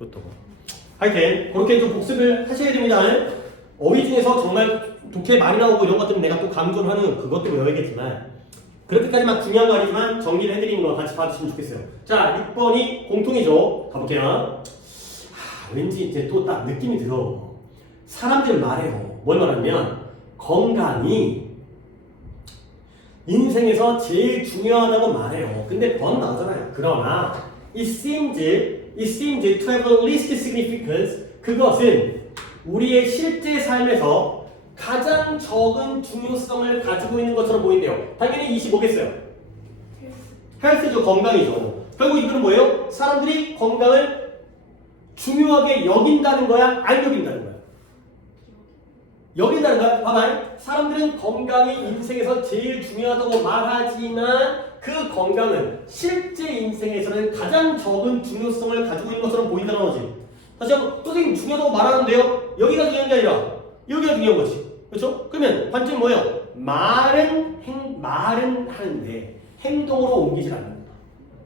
그것도 하여튼 그렇게 좀 복습을 하셔야 됩니다. 어휘 중에서 정말 독해 많이 나오고 이런 것들은 내가 또 강조하는 그것도 외워야겠지만 그렇게까지 막 중요한 거 아니지만 정리를 해드리는 거 같이 봐주시면 좋겠어요. 자, 6번이 공통이죠. 가볼게요. 왠지 이제 또 딱 느낌이 들어. 사람들 말해요. 뭘 말하냐면 건강이 인생에서 제일 중요하다고 말해요. 근데 번 나오잖아요. 그러나 it seems to have the least significance. 그것은 우리의 실제 삶에서 가장 적은 중요성을 가지고 있는 것처럼 보인대요. 당연히 25겠어요. 헬스죠. 건강이죠. 결국 이거는 뭐예요? 사람들이 건강을 중요하게 여긴다는 거야? 안 여긴다는 거야? 여긴다는 거야? 봐봐. 사람들은 건강이 인생에서 제일 중요하다고 말하지만 그 건강은 실제 인생에서는 가장 적은 중요성을 가지고 있는 것처럼 보인다는 거지. 다시 한번 선생님 중요하다고 말하는데요. 여기가 중요한 게 아니라 여기가 중요한 거지. 그렇죠? 그러면 관점이 뭐예요? 말은 하는데 행동으로 옮기질 않는다.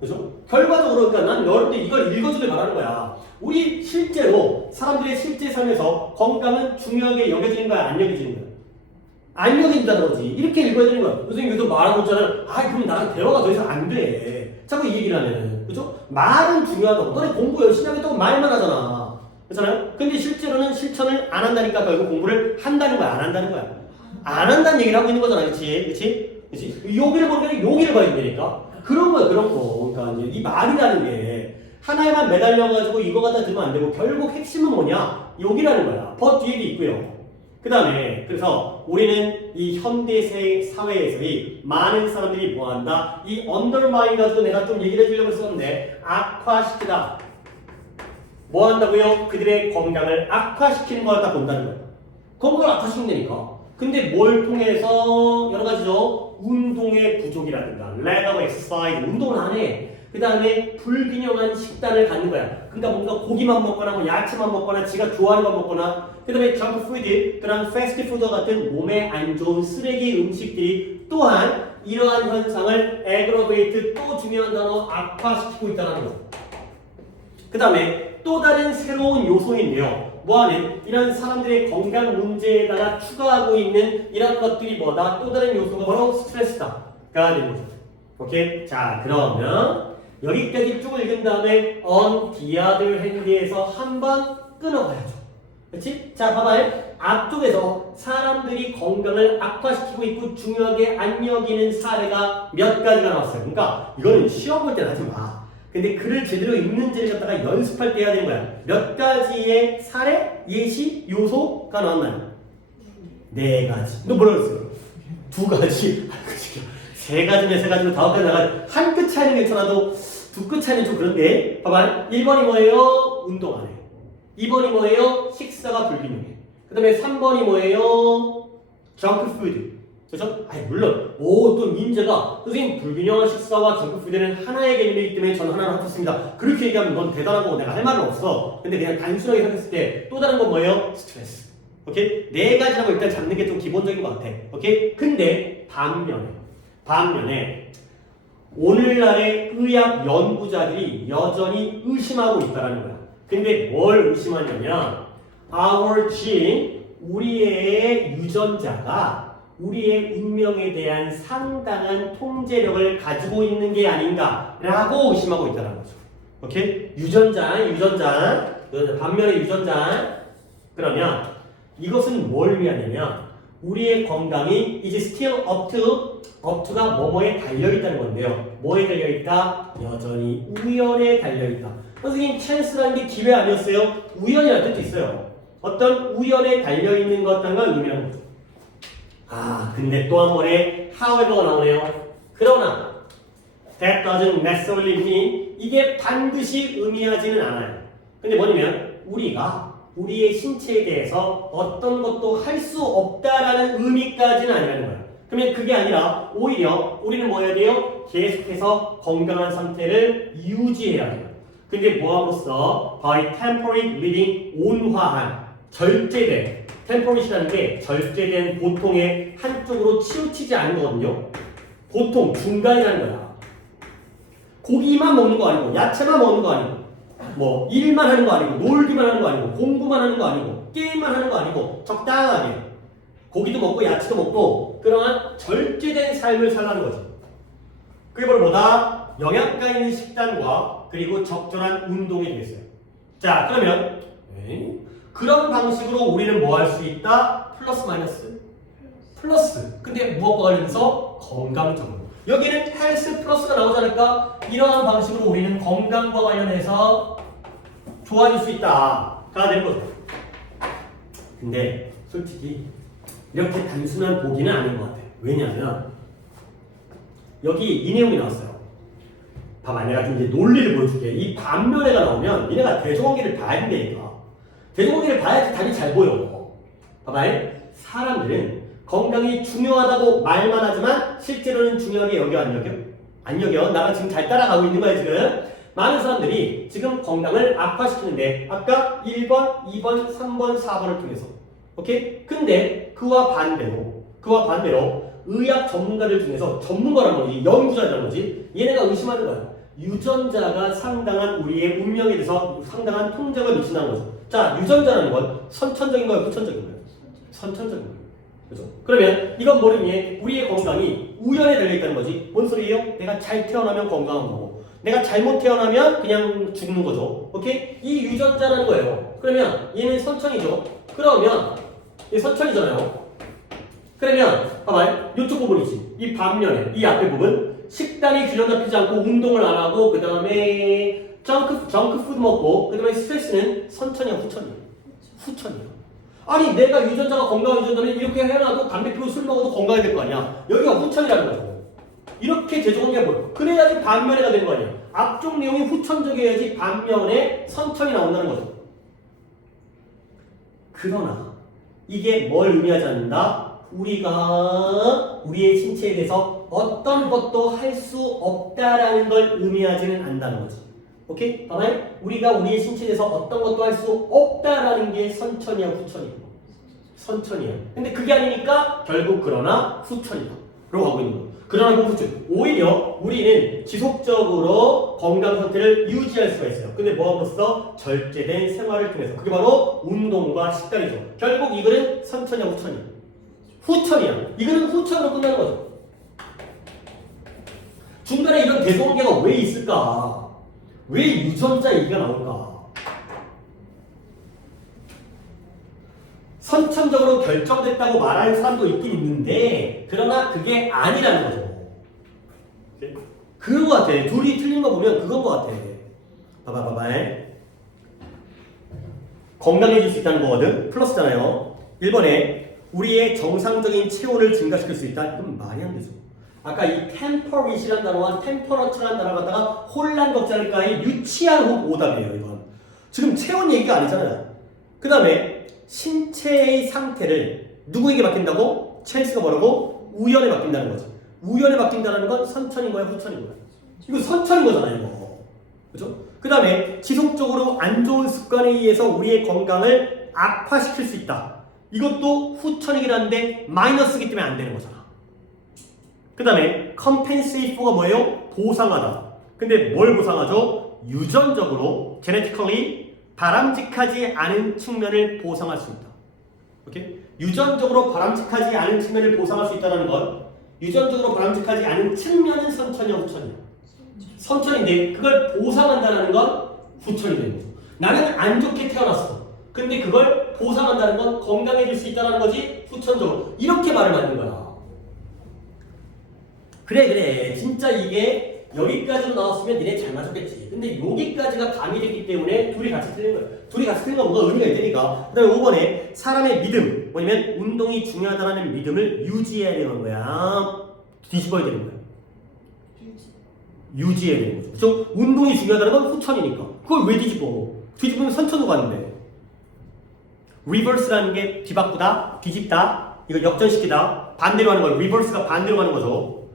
그렇죠? 결과적으로 그러니까 난 여러분들 이걸 읽어주길 바라는 거야. 우리 실제로 사람들의 실제 삶에서 건강은 중요하게 여겨지는 거야? 안 여겨지는 거야? 안 여긴다는 거지. 이렇게 읽어야 되는 거야. 선생님 요즘 말하고 있잖아요. 그럼 나랑 대화가 더 이상 안 돼. 자꾸 이 얘기를 하면은. 그죠? 말은 중요하다고. 너네 공부 열심히 하겠다고 말만 하잖아. 그렇잖아요? 근데 실제로는 실천을 안 한다니까 결국 공부를 한다는 거야? 안 한다는 거야? 안 한다는 얘기를 하고 있는 거잖아. 그치? 그치? 그치? 여기를 보니까 여기를 봐야 되니까. 그런 거야, 그런 거. 그러니까 이제 이 말이라는 게 하나에만 매달려가지고 이거 갖다 들으면 안 되고 결국 핵심은 뭐냐? 여기라는 거야. 버 뒤에도 있고요. 그 다음에 그래서 우리는 이 현대 사회에서의 많은 사람들이 뭐한다? 이 undermine 가지고 내가 좀 얘기를 해주려고 했었는데 악화시키다. 뭐 한다고요? 그들의 건강을 악화시키는 걸 다 본다는 거예요. 건강을 악화시키면 되니까. 근데 뭘 통해서 여러 가지죠. 운동의 부족이라든가 lack of exercise, 운동을 안 해. 그 다음에 불균형한 식단을 갖는 거야. 그러니까 뭔가 고기만 먹거나 뭐 야채만 먹거나 지가 좋아하는 거 먹거나 그 다음에 정크푸드, 그런 패스트푸드 같은 몸에 안 좋은 쓰레기 음식들이 또한 이러한 현상을 aggravate, 또 중요한 단어 악화시키고 있다는 거예요. 그 다음에 또 다른 새로운 요소인데요. 뭐하는 이런 사람들의 건강 문제에다가 추가하고 있는 이런 것들이 뭐다? 또 다른 요소가 바로 스트레스다가 되는 거죠. 오케이? 자, 그러면 여기까지 쭉 읽은 다음에 on the other hand에서 한번 끊어가야죠. 그렇지? 자, 봐봐요. 앞쪽에서 사람들이 건강을 악화시키고 있고 중요하게 안 여기는 사례가 몇 가지가 나왔어요. 그러니까 이거는 시험 볼 때는 하지 마. 근데 글을 제대로 읽는지를 갖다가 연습할 때 해야 되는 거야. 몇 가지의 사례, 예시, 요소가 나왔나요? 4가지. 너 뭐라 그랬어요? 2가지. 세 가지면 세 가지면 5가지 나가. 한 끗 차이는 괜찮아도 2끗 차이는 좀 그런데. 봐봐. 1번이 뭐예요? 운동 안 해. 2번이 뭐예요? 식사가 불균형해. 그 다음에 3번이 뭐예요? 정크푸드. 그래서 물론 또 민재가 선생님 불균형한 식사와 정크푸드는 하나의 개념이기 때문에 저는 하나를 합쳤습니다. 그렇게 얘기하면 넌 대단한 거고 내가 할 말은 없어. 근데 그냥 단순하게 생각했을 때 또 다른 건 뭐예요? 스트레스. 오케이? 4가지라고 일단 잡는 게 좀 기본적인 것 같아. 오케이? 근데 반면에 오늘날의 의학 연구자들이 여전히 의심하고 있다는 거야. 근데 뭘 의심하냐면 our gene, 우리의 유전자가 우리의 운명에 대한 상당한 통제력을 가지고 있는 게 아닌가라고 의심하고 있다는 거죠. 오케이? 유전자. 반면에 유전자. 그러면 이것은 뭘 위하냐면 우리의 건강이 이제 still upto가 뭐뭐에 달려있다는 건데요. 뭐에 달려있다? 여전히 우연에 달려있다. 선생님, 찬스라는 게 기회 아니었어요? 우연이라는 뜻도 있어요. 어떤 우연에 달려있는 것들과 의미하는 거죠. 근데 또 한 번에 however가 나오네요. 그러나 that doesn't necessarily mean, 이게 반드시 의미하지는 않아요. 근데 뭐냐면 우리의 신체에 대해서 어떤 것도 할 수 없다라는 의미까지는 아니라는 거예요. 그러면 그게 아니라 오히려 우리는 뭐 해야 돼요? 계속해서 건강한 상태를 유지해야 돼요. 근데 뭐함으로써 by temporary living, 온화한, 절제된, 템포리시라는 게 절제된 보통의 한쪽으로 치우치지 않은 거거든요. 보통 중간이라는 거야. 고기만 먹는 거 아니고 야채만 먹는 거 아니고 뭐 일만 하는 거 아니고 놀기만 하는 거 아니고 공부만 하는 거 아니고 게임만 하는 거 아니고 적당하게 고기도 먹고 야채도 먹고 그러한 절제된 삶을 살라는 거지. 그게 바로 뭐다? 영양가 있는 식단과 그리고 적절한 운동이 되겠어요. 자, 그러면 그런 방식으로 우리는 뭐 할 수 있다? 플러스 마이너스? 플러스. 근데 무엇과 관련해서? 건강적으로. 여기는 헬스 플러스가 나오지 않을까? 이러한 방식으로 우리는 건강과 관련해서 좋아질 수 있다가 되는 거죠. 근데 솔직히 이렇게 단순한 보기는 아닌 것 같아요. 왜냐하면 여기 이 내용이 나왔어요. 봐봐, 내가 좀 이제 논리를 보여줄게. 이 반면에가 나오면 니네가 대조관계를 봐야 된다니까. 대조관계를 봐야지 답이 잘 보여. 봐봐, 사람들은 건강이 중요하다고 말만 하지만 실제로는 중요하게 여겨 안 여겨? 안 여겨. 나가 지금 잘 따라가고 있는 거야 지금. 많은 사람들이 지금 건강을 악화시키는데 아까 1번, 2번, 3번, 4번을 통해서 오케이? 근데 그와 반대로 의학 전문가들 중에서 전문가라는 거지, 연구자라는 거지, 얘네가 의심하는 거야. 유전자가 상당한 우리의 운명에 대해서 상당한 통장을 미친다는 거죠. 자, 유전자라는 건 선천적인 거예요, 후천적인 거예요? 선천적인 거예요. 그죠? 그러면 이건 뭐냐면 우리의 건강이 우연에 달려있다는 거지. 뭔 소리예요? 내가 잘 태어나면 건강한 거고 내가 잘못 태어나면 그냥 죽는 거죠. 오케이? 이 유전자라는 거예요. 그러면 얘는 선천이죠. 그러면 얘 선천이잖아요. 그러면 봐봐요. 이쪽 부분이지. 이 반면에 이 앞에 부분 식단이 균형 잡히지 않고 운동을 안 하고 그 다음에 정크푸드 먹고 그 다음에 스트레스는 선천이야 후천이야? 후천이야. 아니 내가 유전자가 건강한 유전자면 이렇게 해놔도 담배 피우고 술 먹어도 건강해야 될 거 아니야. 여기가 후천이라는 거죠. 이렇게 재조건계가 뭐 그래야지 반면에가 되는 거 아니야. 앞쪽 내용이 후천적이어야지 반면에 선천이 나온다는 거죠. 그러나 이게 뭘 의미하지 않는다? 우리가 우리의 신체에 대해서 어떤 것도 할 수 없다라는 걸 의미하지는 않는다는 거지. 오케이? 봐봐요. 우리가 우리의 신체에 대해서 어떤 것도 할 수 없다라는 게 선천이야, 후천이야? 선천이야. 근데 그게 아니니까 결국 그러나 후천이다. 라고 하고 있는 거야. 그러나 후천. 오히려 우리는 지속적으로 건강 상태를 유지할 수가 있어요. 근데 뭐함으로써 절제된 생활을 통해서. 그게 바로 운동과 식단이죠. 결국 이거는 선천이야, 후천이야? 후천이야. 이거는 후천으로 끝나는 거죠. 중간에 이런 대소관계가 왜 있을까? 왜 유전자 얘기가 나올까? 선천적으로 결정됐다고 말하는 사람도 있긴 있는데 그러나 그게 아니라는 거죠. 그런 거 같아. 둘이 틀린 거 보면 그건 거 같아. 봐봐. 건강해질 수 있다는 거거든. 플러스잖아요. 1번에 우리의 정상적인 체온을 증가시킬 수 있다. 그럼 말이 안 되죠. 아까 이 temperature라는 단어와 temperature라는 단어를 갖다가 혼란 겪지 않을까의 유치한 오답이에요. 이건 지금 체온 얘기가 아니잖아요. 그 다음에 신체의 상태를 누구에게 맡긴다고? 첼스가 뭐라고? 우연에 맡긴다는 거지. 우연에 맡긴다는 건 선천인 거야, 후천인 거야? 이거 선천인 거잖아, 이거. 그죠? 그 다음에 지속적으로 안 좋은 습관에 의해서 우리의 건강을 악화시킬 수 있다. 이것도 후천이긴 한데 마이너스이기 때문에 안 되는 거잖아. 그 다음에 compensate for가 뭐예요? 보상하다. 근데 뭘 보상하죠? 유전적으로 genetically 바람직하지 않은 측면을 보상할 수 있다. 오케이? 유전적으로 바람직하지 않은 측면을 보상할 수 있다는 건 유전적으로 바람직하지 않은 측면은 선천이야, 후천이야? 선천인데 그걸 보상한다는 건 후천이 되는 거죠. 나는 안 좋게 태어났어. 근데 그걸 보상한다는 건 건강해질 수 있다는 거지, 후천적으로. 이렇게 말을 맞는 거야. 그래. 진짜 이게 여기까지로 나왔으면 니네 잘 맞았겠지. 근데 여기까지가 가미됐기 때문에 둘이 같이 틀린 거야. 둘이 같이 틀린 건 뭔가 의미가 있으니까. 그 다음에 5번에 사람의 믿음, 뭐냐면 운동이 중요하다는 믿음을 유지해야 되는 거야. 뒤집어야 되는 거야. 유지해야 되는 거죠. 그렇죠? 운동이 중요하다는 건 후천이니까. 그걸 왜 뒤집어? 뒤집으면 선천으로 가는데. 리버스라는 게 뒤바꾸다, 뒤집다, 이거 역전시키다, 반대로 하는 걸 리버스가 반대로 가는 거죠.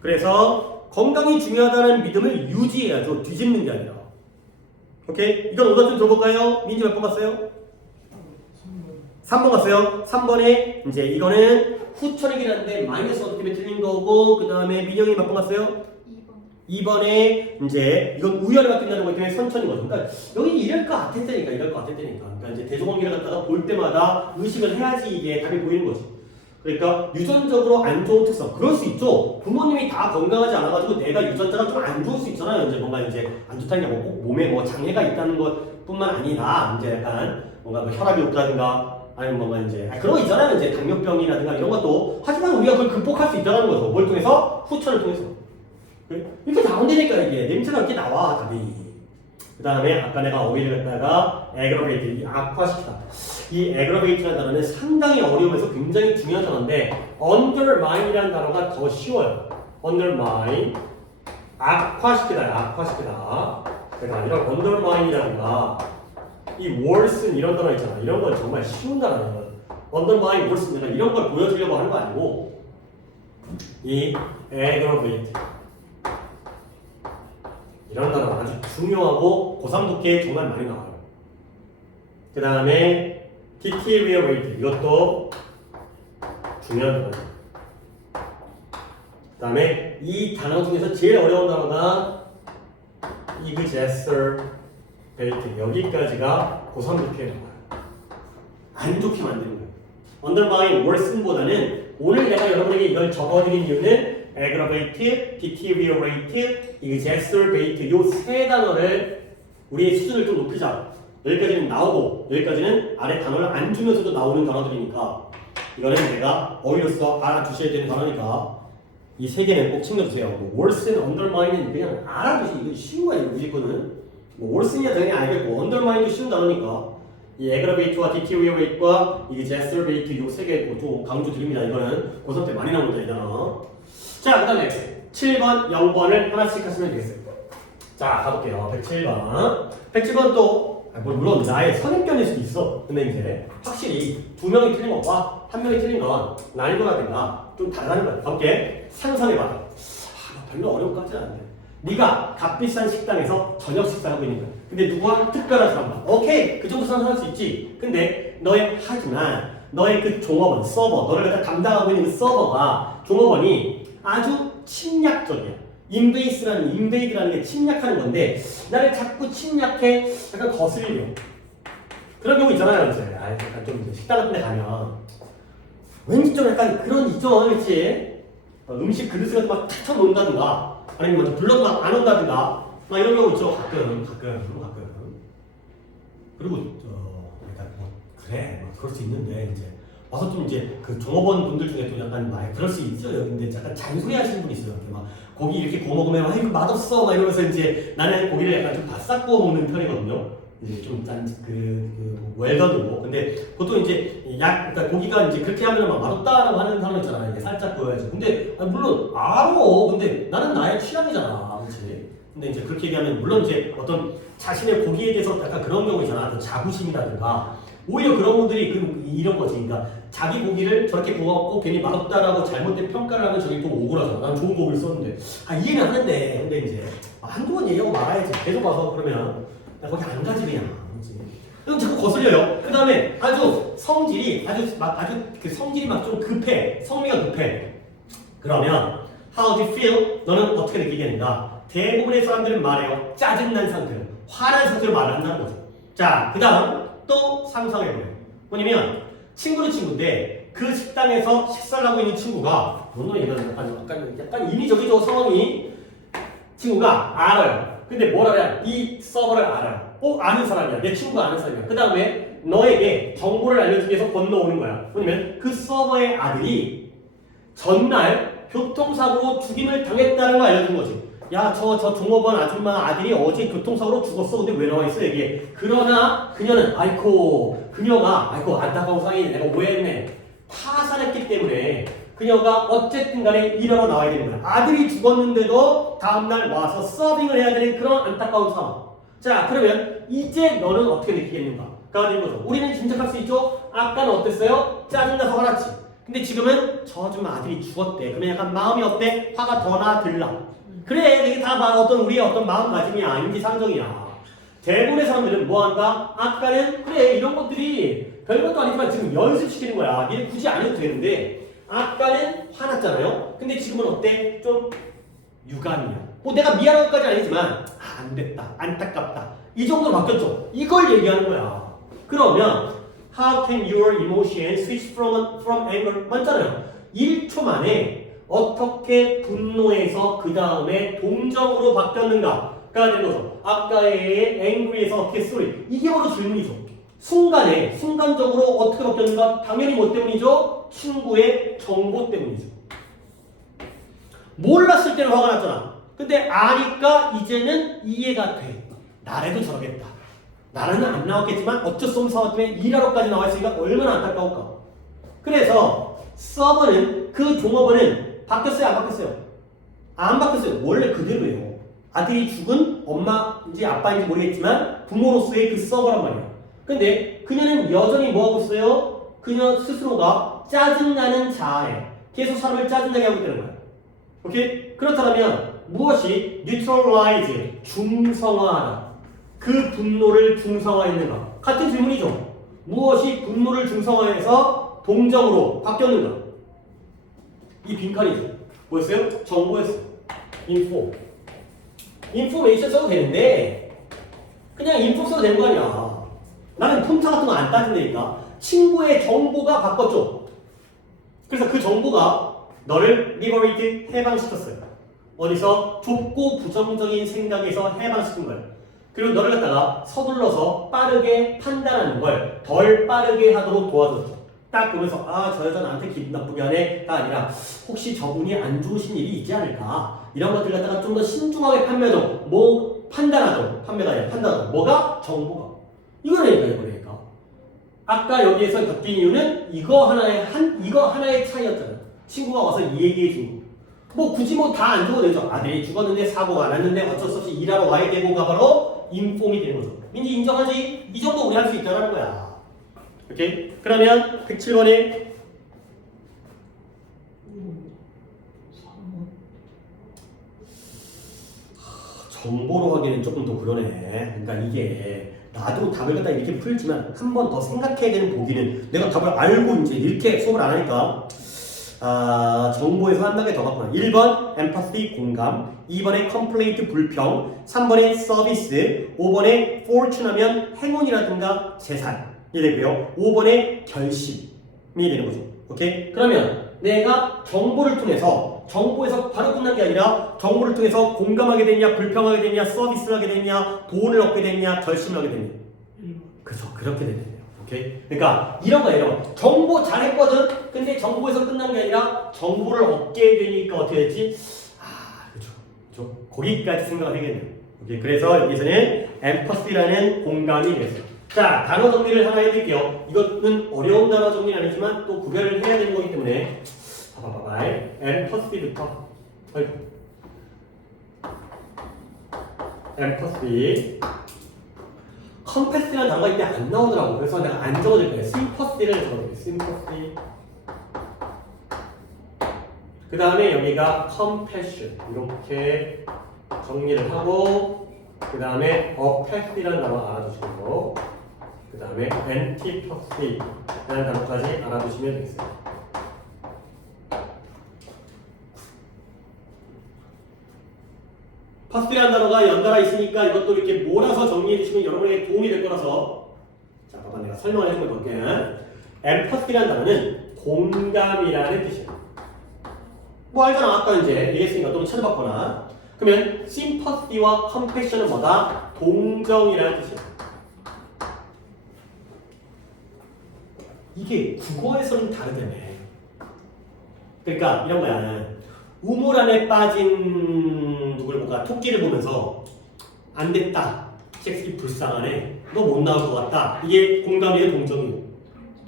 그래서 건강이 중요하다는 믿음을 유지해야죠. 뒤집는 게 아니라. 오케이? 이건 오답 좀 들어볼까요? 민지 몇 번 갔어요? 3번 갔어요. 3번에 이제 이거는 후천이긴 한데 마이너스 어떻게 틀린 거고 그 다음에 민영이 몇 번 갔어요? 2번. 이번에 이제 이건 우열이 바뀐다는 거기 때문에 선천인 거죠. 그러니까 여기 이럴 것 같았다니까, 이럴 것 같았다니까. 그러니까 이제 대조관계를 갖다가 볼 때마다 의식을 해야지 이게 답이 보이는 거지. 그러니까 유전적으로 안 좋은 특성, 그럴 수 있죠. 부모님이 다 건강하지 않아가지고 내가 유전자가 좀 안 좋을 수 있잖아요. 이제 뭔가 이제 안 좋다는 게 뭐 꼭 몸에 뭐 장애가 있다는 것뿐만 아니라 이제 약간 뭔가 뭐 혈압이 높다든가 아니면 뭔가 이제 그런 거 있잖아요. 이제 당뇨병이라든가 이런 것도 하지만 우리가 그걸 극복할 수 있다는 거죠. 뭘 통해서? 후천을 통해서. 이렇게 나온다니까 이게 냄새가 이렇게 나와 답이. 그 다음에 아까 내가 어휘를 갖다가 aggravated, 악화시키다. 이 aggravated라는 단어는 상당히 어려우면서 굉장히 중요한 단어인데 undermine이라는 단어가 더 쉬워요. undermine, 악화시키다, 악화시키다. 그러니까 이런 undermine이라든가 이 worsen 이런 단어 있잖아. 이런 건 정말 쉬운 단어예요. undermine, worsen 내가 이런 걸 보여주려고 하는 거 아니고 이 aggravate 이런 단어가 아주 중요하고 고3독해에 정말 많이 나와요. 그 다음에 deteriorate 이것도 중요한 단어죠. 그 다음에 이 단어 중에서 제일 어려운 단어가 exacerbate 여기까지가 고3독해에 나와요. 안 좋게 만드는 거예요. undermine, worsen보다는 오늘 내가 여러분에게 이걸 적어드린 이유는 aggravate, deteriorate, exacerbate 요 세 단어를 우리의 수준을 좀 높이자. 여기까지는 나오고 여기까지는 아래 단어를 안 주면서도 나오는 단어들이니까 이거는 내가 어휘로서 알아두셔야 되는 단어니까 이 세 개는 꼭 챙겨주세요. 뭐 worsen, undermine은 그냥 알아두시 이거 쉬운 거예요. 무조건은 뭐 worsen이야 당연히 알겠고 undermine도 쉬운 단어니까 이 aggravate와 deteriorate과 exacerbate 요 세 개 좀 강조 드립니다. 이거는 고3 때 많이 나옵니다. 이 단어. 자, 그 다음에 7번, 0번을 하나씩 하시면 되겠어요. 자, 가볼게요. 107번. 107번 또, 물론 나의 선입견일 수도 있어. 근데 이제 확실히 두 명이 틀린 것과 한 명이 틀린 건 난이도라든가 좀 다르다는 거야. 가볼게. 상상해봐. 별로 어려운 것 같지는 않은데. 네가 값비싼 식당에서 저녁 식사하고 있는 거야. 근데 누구와 특별한 사람과. 오케이, 그 정도 상상할 수 있지. 근데 하지만 너의 그 종업원, 서버, 너를 갖다 담당하고 있는 그 서버가 종업원이 아주 침략적이야. 인베이드라는 게 침략하는 건데 나를 자꾸 침략해 약간 거슬려. 그런 경우 있잖아요. 이제 약간 좀 이제 식당 같은 데 가면 왠지 좀 약간 그런 있죠. 그렇지? 음식 그릇을 갖다 막 탁 쳐놓는다든가 아니면 뭐 불러도 막 안 온다든가 막 이런 경우 있죠. 가끔. 그리고 약간 뭐 그래 그럴 수 있는데 이제 와서 좀 이제 그 종업원 분들 중에 또 약간 막 그럴 수 있죠. 근데 약간 잔소리 하시는 분이 있어요. 이렇게 막 고기 이렇게 구워 먹으면 아 이거 맛없어 막 이러면서 이제 나는 고기를 약간 좀 바싹 구워 먹는 편이거든요. 이제 좀 웰던으로. 근데 보통 이제 그러니까 고기가 이제 그렇게 하면 막 맛없다라고 하는 사람 있잖아요. 이게 살짝 구워야지. 근데 물론 알아. 근데 나는 나의 취향이잖아, 그렇지? 근데 이제 그렇게 얘기하면 물론 이제 어떤 자신의 고기에 대해서 약간 그런 경우 있잖아. 또 자부심이라든가. 오히려 그런 분들이 이런 거지. 그러니까 자기 고기를 저렇게 구워갖고 괜히 맛없다라고 잘못된 평가를 하면 저기 또 억울하잖아. 난 좋은 고기를 썼는데. 이해는 하는데. 근데 이제 한두 번 얘기하고 말아야지. 계속 와서 그러면 나 거기 안 가지 그냥. 그렇지? 그럼 자꾸 거슬려요. 그 다음에 아주 성질이 그 성질이 막 좀 급해. 성미가 급해. 그러면 how do you feel? 너는 어떻게 느끼겠는가? 대부분의 사람들은 말해요. 짜증난 상태로. 화난 상태로 말을 한다는 거죠. 자, 그 다음 또 상상해보래요. 뭐냐면 친구인데 그 식당에서 식사를 하고 있는 친구가 물론 이건 약간 인위적이죠 상황이. 친구가 알아요. 근데 뭘 알아요? 이 서버를 알아요. 아는 사람이야. 내 친구가 아는 사람이야. 그 다음에 너에게 정보를 알려주기 위해서 건너오는 거야. 뭐냐면 그 서버의 아들이 전날 교통사고로 죽임을 당했다는 걸 알려준 거지. 야, 저 종업원 아줌마 아들이 어제 교통사고로 죽었어. 근데 왜 나와 있어, 이게? 그러나 그녀는 그녀가 안타까운 상황이 내가 오해했네. 타살했기 때문에 그녀가 어쨌든 간에 일하러 나와야 되는 거야. 아들이 죽었는데도 다음날 와서 서빙을 해야 되는 그런 안타까운 상황. 자, 그러면 이제 너는 어떻게 느끼겠는가?가 되는 거죠. 우리는 짐작할 수 있죠? 아까는 어땠어요? 짜증나서 화났지. 근데 지금은 저 아줌마 아들이 죽었대. 그러면 약간 마음이 어때? 화가 더 나, 덜 나? 그래, 이게 다 우리의 어떤 마음가짐이야, 인지상정이야. 대부분의 사람들은 뭐 한다? 아까는 그래, 이런 것들이 별것도 아니지만 지금 연습시키는 거야. 니네 굳이 안 해도 되는데 아까는 화났잖아요. 근데 지금은 어때? 좀 유감이야. 뭐 내가 미안한 것까지 아니지만 안 됐다, 안타깝다 이 정도로 바뀌었죠. 이걸 얘기하는 거야. 그러면 How can your emotion switch from anger? 맞잖아요. 1초 만에 어떻게 분노에서 그 다음에 동정으로 바뀌었는가가 되는 거죠. 아까의 angry에서 어떻게 sorry 이게 바로 질문이죠. 순간적으로 어떻게 바뀌었는가? 당연히 뭐 때문이죠? 친구의 정보 때문이죠. 몰랐을 때는 화가 났잖아. 근데 아니까 이제는 이해가 돼. 나래도 저러겠다. 나라는 안 나왔겠지만 어쩔 수 없는 상황 때문에 일하러까지 나와 있으니까 얼마나 안타까울까. 그래서 서버는 그 종업원은 바뀌었어요? 안 바뀌었어요? 안 바뀌었어요. 원래 그대로예요. 아들이 죽은 엄마인지 아빠인지 모르겠지만 부모로서의 그 서버란 말이야. 근데 그녀는 여전히 뭐하고 있어요? 그녀 스스로가 짜증나는 자아에 계속 사람을 짜증나게 하고 있다는 거야. 오케이? 그렇다면 무엇이 neutralize, 중성화하다. 그 분노를 중성화했는가? 같은 질문이죠. 무엇이 분노를 중성화해서 동정으로 바뀌었는가? 이 빈칸이죠. 뭐였어요? 정보였어요. information 써도 되는데 그냥 info 써도 되는 거 아니야. 나는 폰트 같은 거 안 따진다니까. 친구의 정보가 바꿨죠. 그래서 그 정보가 너를 liberate 해방시켰어요. 어디서? 좁고 부정적인 생각에서 해방시킨 거예요. 그리고 너를 갖다가 서둘러서 빠르게 판단하는 걸 덜 빠르게 하도록 도와줬죠. 딱 보면서 저 여자 나한테 기분 나쁘게 하네가 아니라 혹시 저분이 안 좋으신 일이 있지 않을까 이런 것들 갖다가 좀 더 신중하게 판매하도록 판단하도록 판매가 아니라 판단하도록 뭐가? 정보가 이거라니까. 아까 여기에서 바뀐 이유는 이거 하나의 차이였잖아요. 친구가 와서 이 얘기해 준 거. 뭐 굳이 다 안 죽어도 되죠. 아들이 죽었는데 사고가 났는데 어쩔 수 없이 일하러 와야 되고가 바로 인폼이 되는 거죠. 민지 인정하지? 이 정도 우리 할 수 있다는 거야. 오케이? 그러면 107번에 정보로 하기는 조금 더 그러네. 그러니까 이게 나도 답을 갖다 이렇게 풀지만 한 번 더 생각해야 되는 보기는 내가 답을 알고 이제 이렇게 수업을 안 하니까 정보에서 한 단계 더 갔구나. 1번 empathy 공감, 2번에 complaint 불평, 3번에 서비스, 5번에 fortune 하면 행운이라든가 재산이 되고요. 5번에 결심이 되는 거죠. 오케이? 그러면 내가 정보에서 바로 끝난 게 아니라 정보를 통해서 공감하게 됐냐, 불평하게 됐냐, 서비스를 하게 됐냐, 돈을 얻게 됐냐, 결심을 하게 됐냐. 그래서 그렇게 되는 거예요. 오케이? 그러니까 이런 거예요. 정보 잘했거든. 근데 정보에서 끝난 게 아니라 정보를 얻게 되니까 어떻게 되지? 그렇죠. 거기까지 생각을 하겠네요. 오케이? 그래서 여기서는 empathy라는 공감이 됐어요. 자, 단어 정리를 하나 해드릴게요. 이것은 어려운 단어 정리는 아니지만 또 구별을 해야 되는 거기 때문에 봐봐. empathy부터. empathy. 컴패스라는 단어가 이때 안 나오더라고. 그래서 내가 안 적어줄 거예요. 심퍼시를 적어줄게요. 심퍼시. 그 다음에 여기가 compassion. 이렇게 정리를 하고, 그 다음에 apathy라는 단어 알아두시고, 그 다음에 antipathy라는 단어까지 알아두시면 되겠습니다. 파스라는 단어가 연달아 있으니까 이것도 이렇게 몰아서 정리해 주시면 여러분에게 도움이 될 거라서 자, 봐봐 내가 설명을 해준 걸 볼게. empathy라는 단어는 공감이라는 뜻이에요. 뭐 알잖아. 아까 이제 얘기했으니까 또 찾아봤거나. 그러면 sympathy와 compassion은 뭐다? 동정이라는 뜻이에요. 이게 국어에서는 다르다며. 그러니까 이런 거야. 우물 안에 빠진 누굴 볼까? 토끼를 보면서 안 됐다. 잭스키 불쌍하네. 너 못 나올 것 같다. 이게 공감이에요,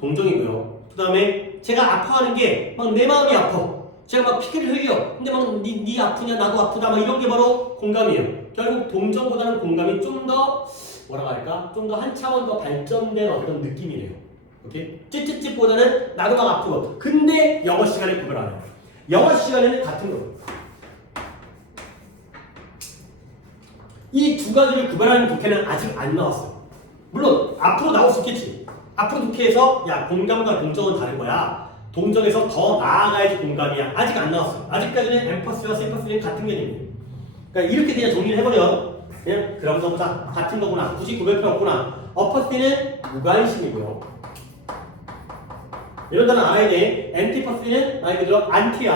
동정이고요. 그 다음에 제가 아파하는 게 막 내 마음이 아파. 제가 막 피를 흘려. 근데 막 니 아프냐 나도 아프다. 막 이런 게 바로 공감이에요. 결국 동정보다는 공감이 좀 더 뭐라고 할까? 좀 더 한 차원 더 발전된 어떤 느낌이래요. 오케이? 찌찌찌보다는 나도 막 아프고. 근데 영어 시간에 구별 안 해요. 영어 시간에는 같은 거예요. 이 두 가지를 구별하는 독해는 아직 안 나왔어요. 물론 앞으로 나올 수 있겠지. 앞으로 독해에서 야 공감과 동정은 다른 거야. 동정에서 더 나아가야지 공감이야. 아직 안 나왔어요. 아직까지는 엠퍼스와 심퍼스는 같은 개념이에요. 그러니까 이렇게 그냥 정리를 해버려. 그냥 그러면서 보자. 같은 거구나. 굳이 구별 필요 없구나. 어퍼시티는 무관심이고요. 이런 단어 알아야 돼. 엔티퍼시티는 말 그대로 안티,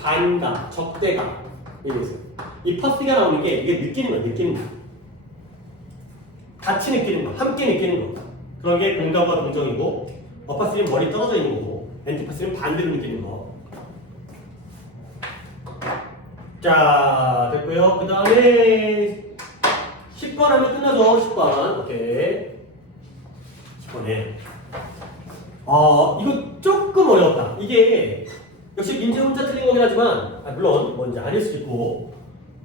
반감, 적대감. 이게 있어요. 이 퍼시가 나오는 게 이게 느끼는 거야, 느끼는 거. 같이 느끼는 거, 함께 느끼는 거. 그런 게 공감과 동정이고, 어퍼시티는 머리 떨어져 있는 거고, 엔티퍼시티는 반대로 느끼는 거. 자, 됐고요. 그 다음에 10번 하면 끝나죠. 10번. 오케이. 10번에. 이거 조금 어려웠다. 이게 역시 민재 혼자 틀린 거긴 하지만, 물론 뭔지 아닐 수도 있고,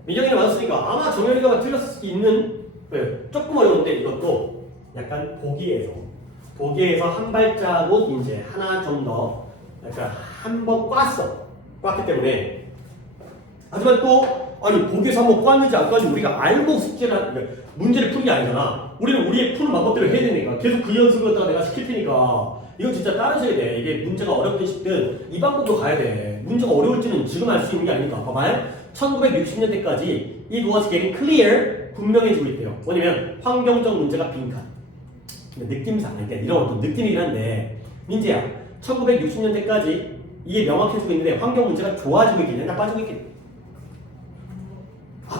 민정이가 맞았으니까 아마 정현이가 틀렸을 수도 있는, 조금 어려운데 이것도 약간 보기에서 한 발자국 이제 하나 좀 더 약간 한 번 꽈기 때문에. 하지만 또 아니 보기에서 한번 꽈는지 안 꽈는지 우리가 알고 문제를 푸는 게 아니잖아. 우리는 우리의 푸는 방법대로 해야 되니까 계속 그 연습을 갖다가 내가 시킬 테니까 이건 진짜 따라줘야 돼. 이게 문제가 어렵든 쉽든 이 방법으로 가야 돼. 문제가 어려울지는 지금 알 수 있는 게 아니니까. 봐봐요. 1960년대까지 it was getting clear, 분명해지고 있대요. 뭐냐면 환경적 문제가 빈칸. 느낌상, 그러니까 이런 것도 느낌이긴 한데 민재야, 1960년대까지 이게 명확해지고 있는데 환경 문제가 좋아지고 있긴 해, 나빠지고 있긴 해.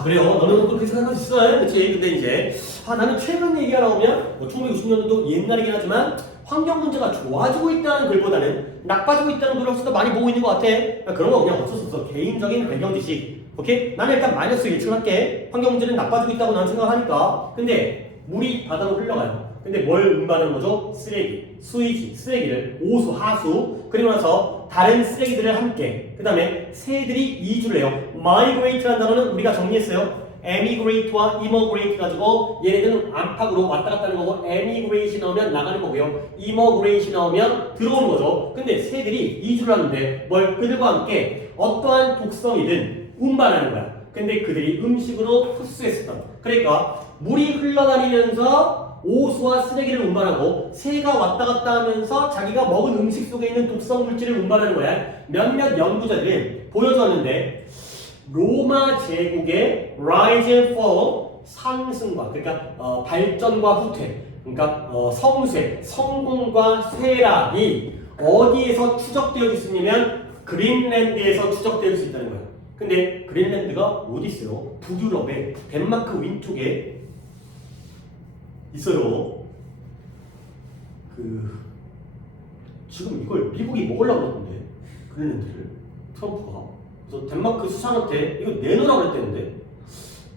그래요? 너는 그렇게 생각할 수 있어. 그치? 근데 이제 나는 최근 얘기가 나오면 1960년도 옛날이긴 하지만 환경 문제가 좋아지고 있다는 글보다는 나빠지고 있다는 글을 훨씬 더 많이 보고 있는 것 같아. 그런 거 그냥 어쩔 수 없어. 개인적인 배경 지식. 오케이? 나는 일단 마이너스 예측할게. 환경 문제는 나빠지고 있다고 나는 생각하니까. 근데 물이 바다로 흘러가요. 근데 뭘 운반하는 거죠? 쓰레기, 수이지, 쓰레기를 오수, 하수. 그리고 나서 다른 쓰레기들을 함께. 그 다음에 새들이 이주를 해요. migrate라는 단어는 우리가 정리했어요. emigrate와 immigrate 가지고 얘네들은 안팎으로 왔다 갔다 하는 거고 emigrate이 나오면 나가는 거고요. immigrate이 나오면 들어오는 거죠. 근데 새들이 이주를 하는데 뭘 그들과 함께 어떠한 독성이든 운반하는 거야. 근데 그들이 음식으로 흡수했었던. 그러니까 물이 흘러다니면서 오수와 쓰레기를 운반하고 새가 왔다 갔다 하면서 자기가 먹은 음식 속에 있는 독성 물질을 운반하는 거야. 몇몇 연구자들은 보여줬는데 로마 제국의 rise and fall, 상승과 그러니까 발전과 후퇴, 그러니까 성쇠, 성공과 쇠락이 어디에서 추적되어 있으냐면 그린랜드에서 추적되어 수 있다는 거야. 근데 그린랜드가 어디 있어요? 북유럽의 덴마크 윈쪽에 있어요. 지금 이걸 미국이 먹으려고 그랬는데 그린랜드를 트럼프가. 그래서 덴마크 수상한테 이거 내놓으라고 그랬대는데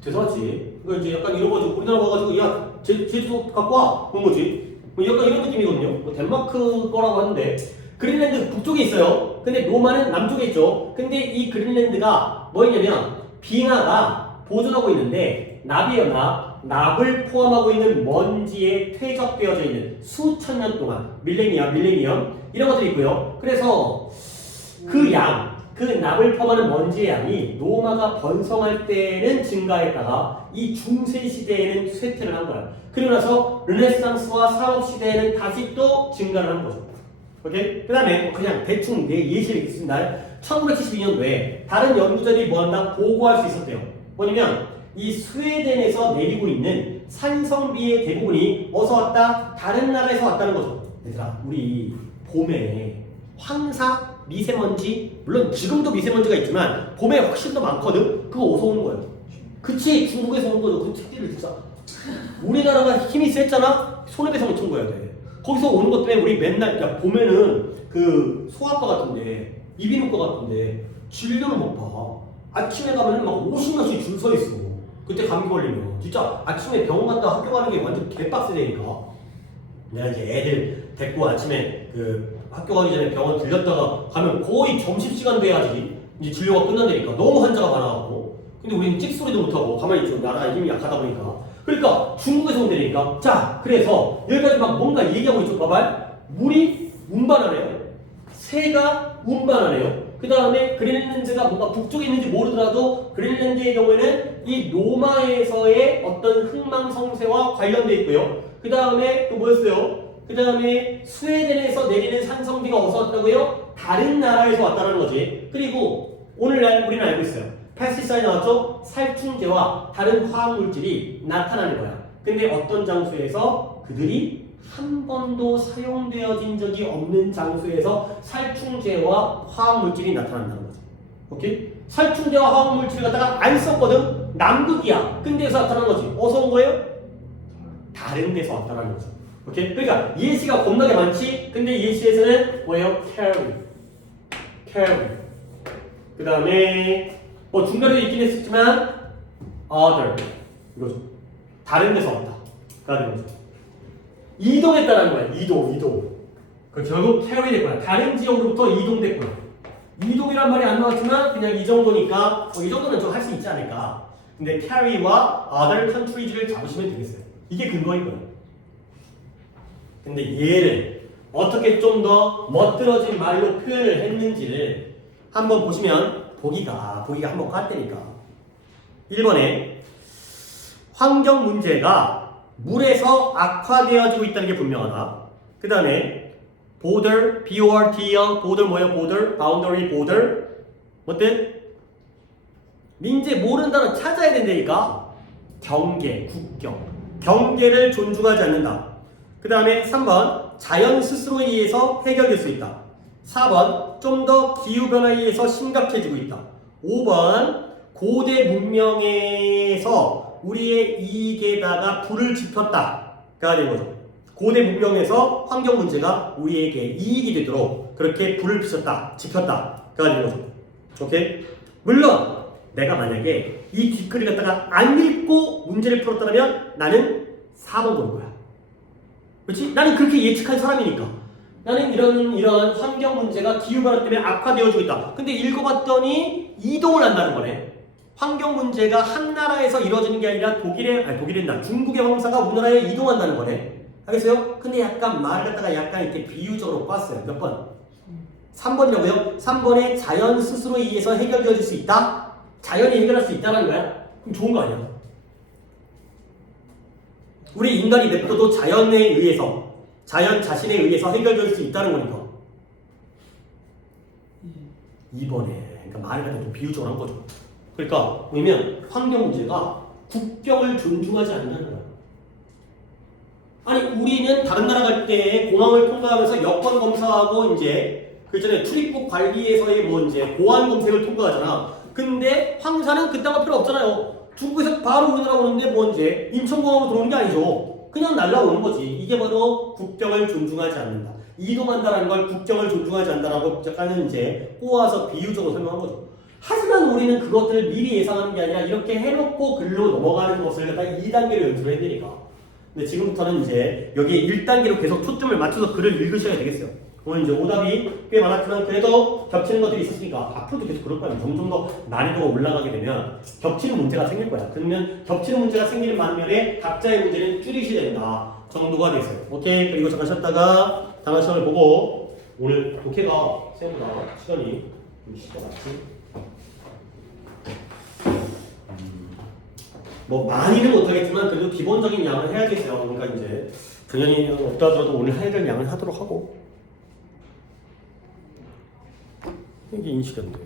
대단하지. 그러니까 이제 약간 이런 거지. 우리나라 와가지고 야 제주도 갖고 와 그런 거지. 약간 이런 느낌이거든요. 덴마크 거라고 하는데 그린랜드 북쪽에 있어요. 근데 로마는 남쪽에 있죠. 근데 이 그린랜드가 뭐냐면 빙하가 보존하고 있는데 납이에요. 납을 포함하고 있는 먼지에 퇴적되어져 있는 수천 년 동안 밀레니엄 이런 것들이 있고요. 그래서 그 납을 포함하는 먼지의 양이 로마가 번성할 때는 증가했다가 이 중세 시대에는 쇠퇴를 한 거야. 그리고 나서 르네상스와 사업 시대에는 다시 또 증가를 한 거죠. 오케이? 그 다음에 그냥 대충 예시를 읽겠습니다. 1972년도에 다른 연구자들이 뭐한다? 보고할 수 있었대요. 뭐냐면 이 스웨덴에서 내리고 있는 산성비의 대부분이 어디서 왔다? 다른 나라에서 왔다는 거죠. 얘들아, 우리 봄에 황사, 미세먼지, 물론 지금도 미세먼지가 있지만 봄에 훨씬 더 많거든? 그거 어디서 오는 거예요? 그치, 중국에서 오는 거죠. 그 새끼들 진짜. 우리나라가 힘이 셌잖아? 손해배상을 청구해야 돼. 거기서 오는 것 때문에 우리 맨날, 그러니까 봄에는 그 소아과 같은데, 이비인후과 같은데, 진료를 못 봐. 아침에 가면은 막 50명씩 줄 서 있어. 그때 감기 걸리면. 진짜 아침에 병원 갔다 학교 가는 게 완전 개빡세되니까. 내가 이제 애들 데리고 아침에 학교 가기 전에 병원 들렸다가 가면 거의 점심시간 돼야지 이제 진료가 끝난다니까. 너무 환자가 많아갖고. 근데 우리는 찍소리도 못하고 가만히 있죠. 나라가 힘이 약하다 보니까. 그러니까 중국에서 온다니까. 자, 그래서 여기까지 막 뭔가 얘기하고 있죠. 봐봐요. 물이 운반하네요. 새가 운반하네요. 그 다음에 그린랜드가 뭔가 북쪽에 있는지 모르더라도 그린랜드의 경우에는 이 로마에서의 어떤 흥망성쇠와 관련되어 있고요. 그 다음에 또 뭐였어요? 그 다음에 스웨덴에서 내리는 산성비가 어디서 왔다고요? 다른 나라에서 왔다는 거지. 그리고 오늘날 우리는 알고 있어요. pesticide 나왔죠? 살충제와 다른 화학물질이 나타나는 거야. 근데 어떤 장소에서 그들이 한 번도 사용되어진 적이 없는 장소에서 살충제와 화학물질이 나타난다는 거죠. 오케이? 살충제와 화학물질을 갖다가 안 썼거든? 남극이야. 근데 여기서 나타난 거지. 어디서 온 거예요? 다른 데서 왔다는 거죠. 오케이? 그러니까 예시가 겁나게 많지? 근데 예시에서는 뭐예요? carry. 그 다음에 뭐 중간에 있긴 했었지만 other. 이거죠. 다른 데서 왔다. 라는 거죠. 이동했다는 거야. 이동. 그 결국 carry 될 거야. 다른 지역으로부터 이동됐구나. 이동이란 말이 안 나왔지만 그냥 이 정도니까 이 정도는 좀 할 수 있지 않을까. 근데 carry와 other countries를 잡으시면 되겠어요. 이게 근거인 거예요. 근데 얘를 어떻게 좀 더 멋들어진 말로 표현을 했는지를 한번 보시면 보기가 한번 깠다니까. 1번에 환경 문제가 물에서 악화되어지고 있다는 게 분명하다. 그 다음에 border, B-O-R-D-E-R, border 뭐예요? border, boundary, border 어때? 민재 모르는 단어 찾아야 된다니까. 경계, 국경. 경계를 존중하지 않는다. 그 다음에 3번 자연 스스로에 의해서 해결될 수 있다. 4번 좀 더 기후변화에 의해서 심각해지고 있다. 5번 고대 문명에서 우리의 이익에다가 불을 지폈다 가 된 거죠. 고대 문명에서 환경 문제가 우리에게 이익이 되도록 그렇게 불을 지폈다 가 된 거죠. 오케이? 물론 내가 만약에 이 뒷글을 갖다가 안 읽고 문제를 풀었다면 나는 4번 볼 거야. 그렇지? 나는 그렇게 예측한 사람이니까. 나는 이런 환경 문제가 기후변화 때문에 악화되어지고 있다. 근데 읽어봤더니 이동을 한다는 거네. 환경 문제가 한 나라에서 이루어지는 게 아니라 중국의 황사가 우리나라에 이동한다는 거네. 알겠어요? 근데 약간 말을 갖다가 약간 이렇게 비유적으로 꿨어요. 몇 번? 3번이라고요? 3번에 자연 스스로에 의해서 해결되어질 수 있다? 자연이 해결할 수 있다는 거야? 그럼 좋은 거 아니야? 우리 인간이 냅둬도 자연에 의해서 자연 자신에 의해서 해결될 수 있다는 거니까. 2번에 그러니까 말을 갖다 좀 비유적으로 한 거죠. 그러니까 뭐냐면 환경 문제가 국경을 존중하지 않는다는 거야. 아니 우리는 다른 나라 갈 때 공항을 통과하면서 여권 검사하고 이제 그 전에 출입국 관리에서의 뭐 이제 보안 검색을 통과하잖아. 근데 황사는 그딴 거 필요 없잖아요. 중국에서 바로 우리나라 오는데 뭐 이제 인천공항으로 들어오는 게 아니죠. 그냥 날라오는 거지. 이게 바로 국경을 존중하지 않는다. 이동한다는 걸 국경을 존중하지 않는다라고 약간은 이제 꼬아서 비유적으로 설명한 거죠. 하지만 우리는 그것들을 미리 예상하는 게 아니라 이렇게 해놓고 글로 넘어가는 것을 갖다 2단계로 연습을 해야 되니까. 근데 지금부터는 이제 여기 1단계로 계속 초점을 맞춰서 글을 읽으셔야 되겠어요. 오늘 이제 오답이 꽤 많았지만 그래도 겹치는 것들이 있었으니까 앞으로도 계속 그럴 거야. 점점 더 난이도가 올라가게 되면 겹치는 문제가 생길 거야. 그러면 겹치는 문제가 생기는 반면에 각자의 문제는 줄이셔야 된다 정도가 됐어요. 오케이. 그리고 잠깐 쉬었다가 다음 시간을 보고 오늘 독해가 생각보다 시간이 좀 많지. 뭐 많이는 못하겠지만 그래도 기본적인 양을 해야겠어요. 그러니까 이제 당연히 없다 하더라도 오늘 해야 될 양을 하도록 하고. 이게 인식이 안 돼요.